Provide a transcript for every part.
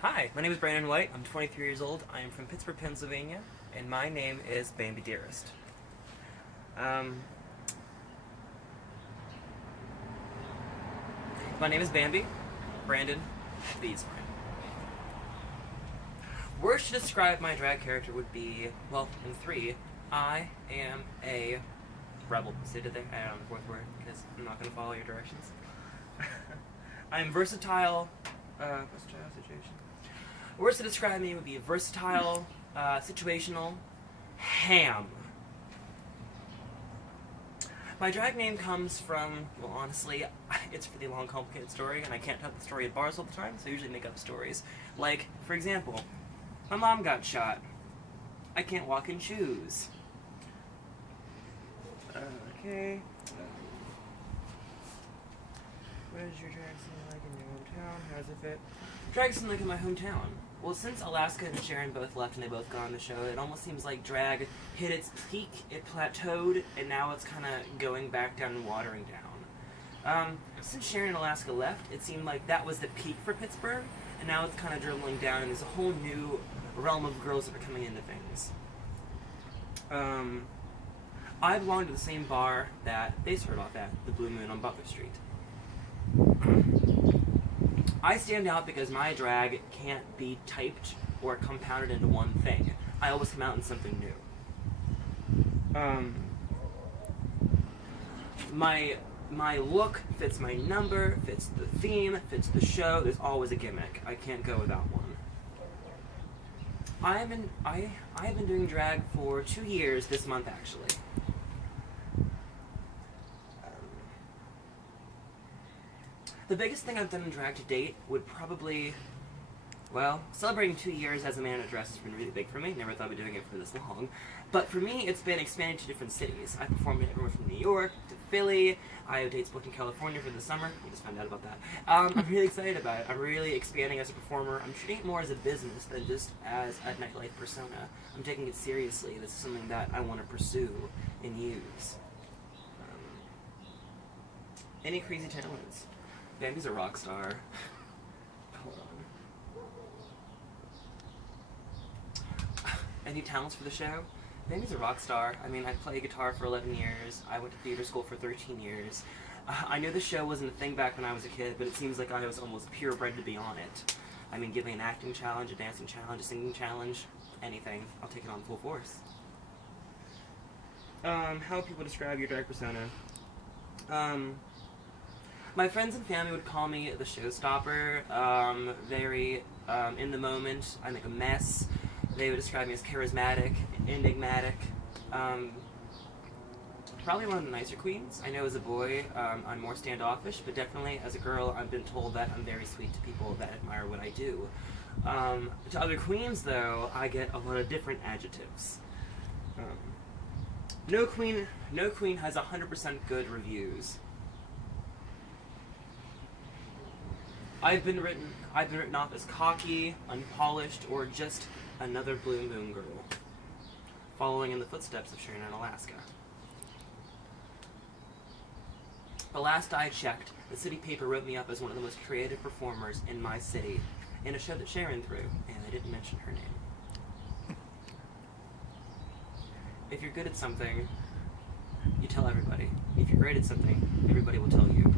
Hi, my name is Brandon White. I'm 23 years old. I am from Pittsburgh, Pennsylvania, and my name is Bambi Dearest. Um, my name is Bambi. Brandon, these fine. Words to describe my drag character would be, well, in three, I am a rebel. Say it there. I don't know the fourth word because I'm not going to follow your directions. I'm versatile. Versatile situation. Words to describe me would be versatile, situational, ham. My drag name comes from, well, honestly, it's a really long, complicated story, and I can't tell the story at bars all the time, so I usually make up stories. Like, for example, my mom got shot. I can't walk in shoes. Okay. What does your drag scene like in your hometown? How does it fit? Drag scene like in my hometown. Well, since Alaska and Sharon both left and they both got on the show, it almost seems like drag hit its peak, it plateaued, and now it's kind of going back down and watering down. Since Sharon and Alaska left, it seemed like that was the peak for Pittsburgh, and now it's kind of dribbling down, and there's a whole new realm of girls that are coming into things. I belong to the same bar that they started off at, the Blue Moon on Butler Street. I stand out because my drag can't be typed or compounded into one thing. I always come out in something new. My look fits my number, fits the theme, fits the show. There's always a gimmick. I can't go without one. I have been doing drag for 2 years this month, actually. The biggest thing I've done in drag to date would probably, well, celebrating 2 years as a man in a dress has been really big for me. Never thought I'd be doing it for this long. But for me, it's been expanding to different cities. I performed everywhere from New York to Philly. I have dates booked in California for the summer. I just found out about that. I'm really excited about it. I'm really expanding as a performer. I'm treating it more as a business than just as a nightlife persona. I'm taking it seriously. This is something that I want to pursue and use. Any crazy talents? Bambi's a rock star. Hold on. Any talents for the show? Bambi's a rock star. I mean, I played guitar for 11 years. I went to theater school for 13 years. I knew the show wasn't a thing back when I was a kid, but it seems like I was almost purebred to be on it. I mean, give me an acting challenge, a dancing challenge, a singing challenge, anything. I'll take it on full force. How would people describe your drag persona? My friends and family would call me the showstopper, very in the moment. I make a mess. They would describe me as charismatic, enigmatic, probably one of the nicer queens. I know as a boy I'm more standoffish, but definitely as a girl I've been told that I'm very sweet to people that admire what I do. To other queens, though, I get a lot of different adjectives. No queen has 100% good reviews. I've been written off as cocky, unpolished, or just another Blue Moon girl, following in the footsteps of Sharon in Alaska. The last I checked, the city paper wrote me up as one of the most creative performers in my city, in a show that Sharon threw, and I didn't mention her name. If you're good at something, you tell everybody. If you're great at something, everybody will tell you.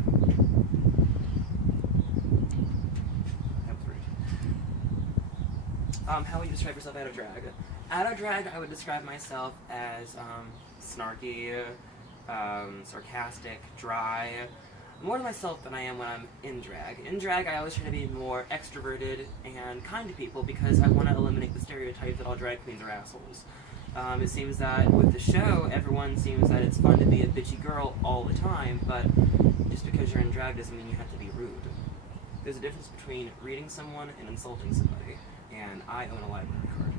How would you describe yourself out of drag? Out of drag, I would describe myself as snarky, sarcastic, dry, more to myself than I am when I'm in drag. In drag, I always try to be more extroverted and kind to people because I want to eliminate the stereotype that all drag queens are assholes. It seems that with the show, everyone seems that it's fun to be a bitchy girl all the time, but just because you're in drag doesn't mean you have to be rude. There's a difference between reading someone and insulting somebody. And I own a library card.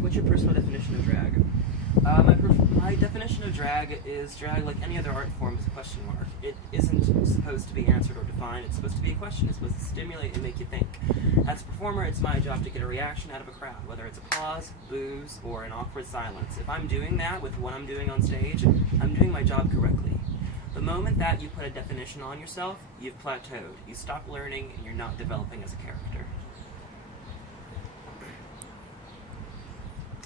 What's your personal definition of drag? My definition of drag is drag, like any other art form, is a question mark. It isn't supposed to be answered or defined. It's supposed to be a question. It's supposed to stimulate and make you think. As a performer, it's my job to get a reaction out of a crowd, whether it's applause, boos, or an awkward silence. If I'm doing that with what I'm doing on stage, I'm doing my job correctly. The moment that you put a definition on yourself, you've plateaued. You stop learning and you're not developing as a character.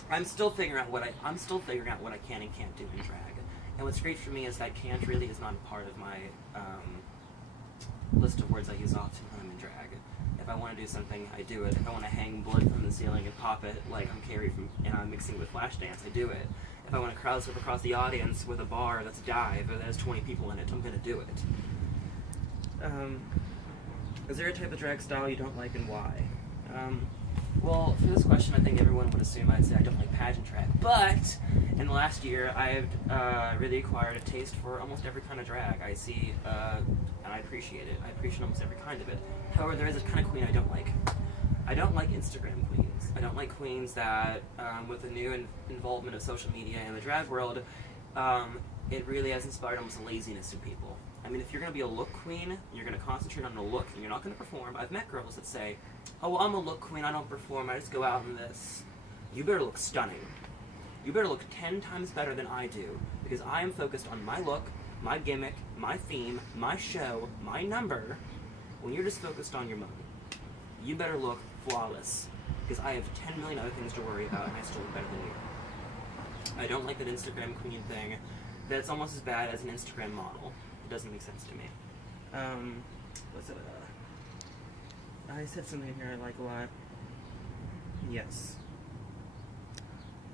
I'm still figuring out what I can and can't do in drag. And what's great for me is that can't really is not a part of my list of words I use often when I'm in drag. If I want to do something, I do it. If I want to hang blood from the ceiling and pop it like I'm Carrie and I'm mixing with Flashdance, I do it. If I want to crowd surf across the audience with a bar that's a dive or that has 20 people in it, I'm going to do it. Is there a type of drag style you don't like and why? Well, for this question, I think everyone would assume I'd say I don't like pageant drag. But in the last year, I've really acquired a taste for almost every kind of drag I see, and I appreciate it. I appreciate almost every kind of it. However, there is a kind of queen I don't like. I don't like Instagram queens. I don't like queens that, with the new involvement of social media and the drag world, it really has inspired almost a laziness in people. I mean, if you're going to be a look queen, you're going to concentrate on the look, and you're not going to perform. I've met girls that say, oh, well, I'm a look queen, I don't perform, I just go out in this. You better look stunning. You better look 10 times better than I do, because I am focused on my look, my gimmick, my theme, my show, my number. When you're just focused on your money, you better look flawless, because I have 10 million other things to worry about, and I still look better than you. I don't like that Instagram queen thing. That's almost as bad as an Instagram model. It doesn't make sense to me. What's it? I said something in here I like a lot. Yes.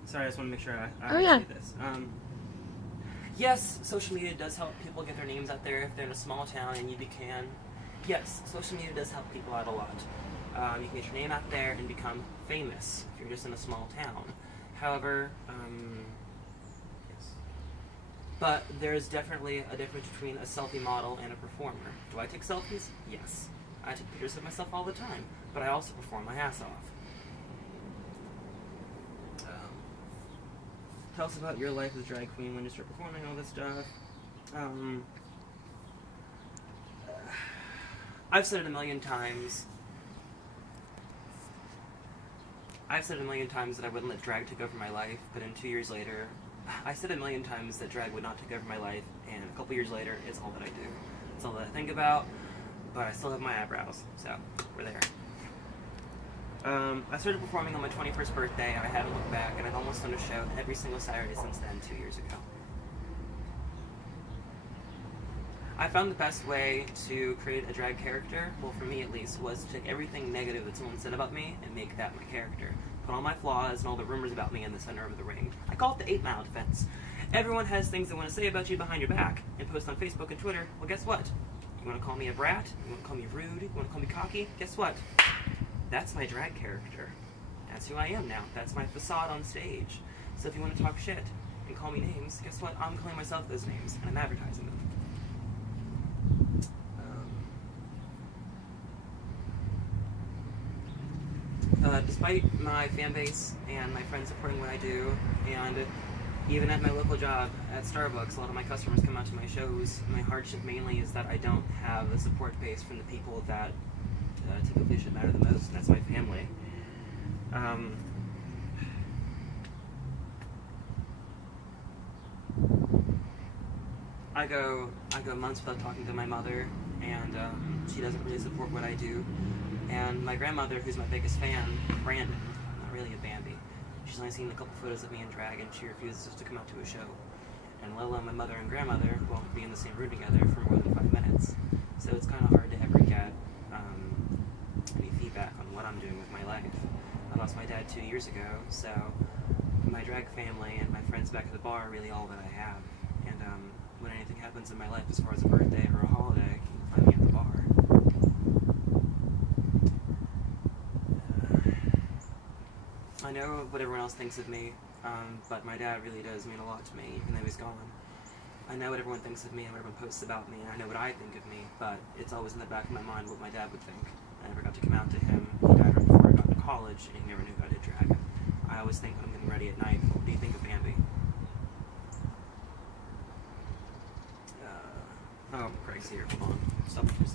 Sorry, I just want to make sure I say this. Yes, social media does help people get their names out there if they're in a small town and you can. Yes, social media does help people out a lot. You can get your name out there and become famous if you're just in a small town. However, yes. But there's definitely a difference between a selfie model and a performer. Do I take selfies? Yes. I take pictures of myself all the time, but I also perform my ass off. Tell us about your life as a drag queen when you start performing all this stuff. I've said it a million times. That I wouldn't let drag take over my life, but in 2 years later, I said a million times that drag would not take over my life, and a couple years later, it's all that I do. It's all that I think about, but I still have my eyebrows, so we're there. I started performing on my 21st birthday, and I haven't looked back, and I've almost done a show every single Saturday since then, 2 years ago. I found the best way to create a drag character, well for me at least, was to take everything negative that someone said about me and make that my character. Put all my flaws and all the rumors about me in the center of the ring. I call it the 8 Mile defense. Everyone has things they want to say about you behind your back and post on Facebook and Twitter. Well, guess what? You want to call me a brat? You want to call me rude? You want to call me cocky? Guess what? That's my drag character. That's who I am now. That's my facade on stage. So if you want to talk shit and call me names, guess what? I'm calling myself those names, and I'm advertising them. Despite my fan base and my friends supporting what I do, and even at my local job at Starbucks, a lot of my customers come out to my shows. My hardship mainly is that I don't have the support base from the people that typically should matter the most, and that's my family. I go months without talking to my mother, and she doesn't really support what I do. And my grandmother, who's my biggest fan, Brandon, not really a Bambi, she's only seen a couple photos of me in drag, and she refuses to come out to a show. And let alone my mother and grandmother won't be in the same room together for more than 5 minutes. So it's kind of hard to ever get any feedback on what I'm doing with my life. I lost my dad 2 years ago, so my drag family and my friends back at the bar are really all that I have. And when anything happens in my life as far as a birthday or a holiday, you can find me at the bar. I know what everyone else thinks of me, but my dad really does mean a lot to me, even though he's gone. I know what everyone thinks of me and what everyone posts about me, and I know what I think of me, but it's always in the back of my mind what my dad would think. I never got to come out to him. He died right before I got to college, and he never knew I did drag. I always think when I'm getting ready at night, what do you think of Bambi? Oh, Craig's here. Hold on. Stop what you're saying.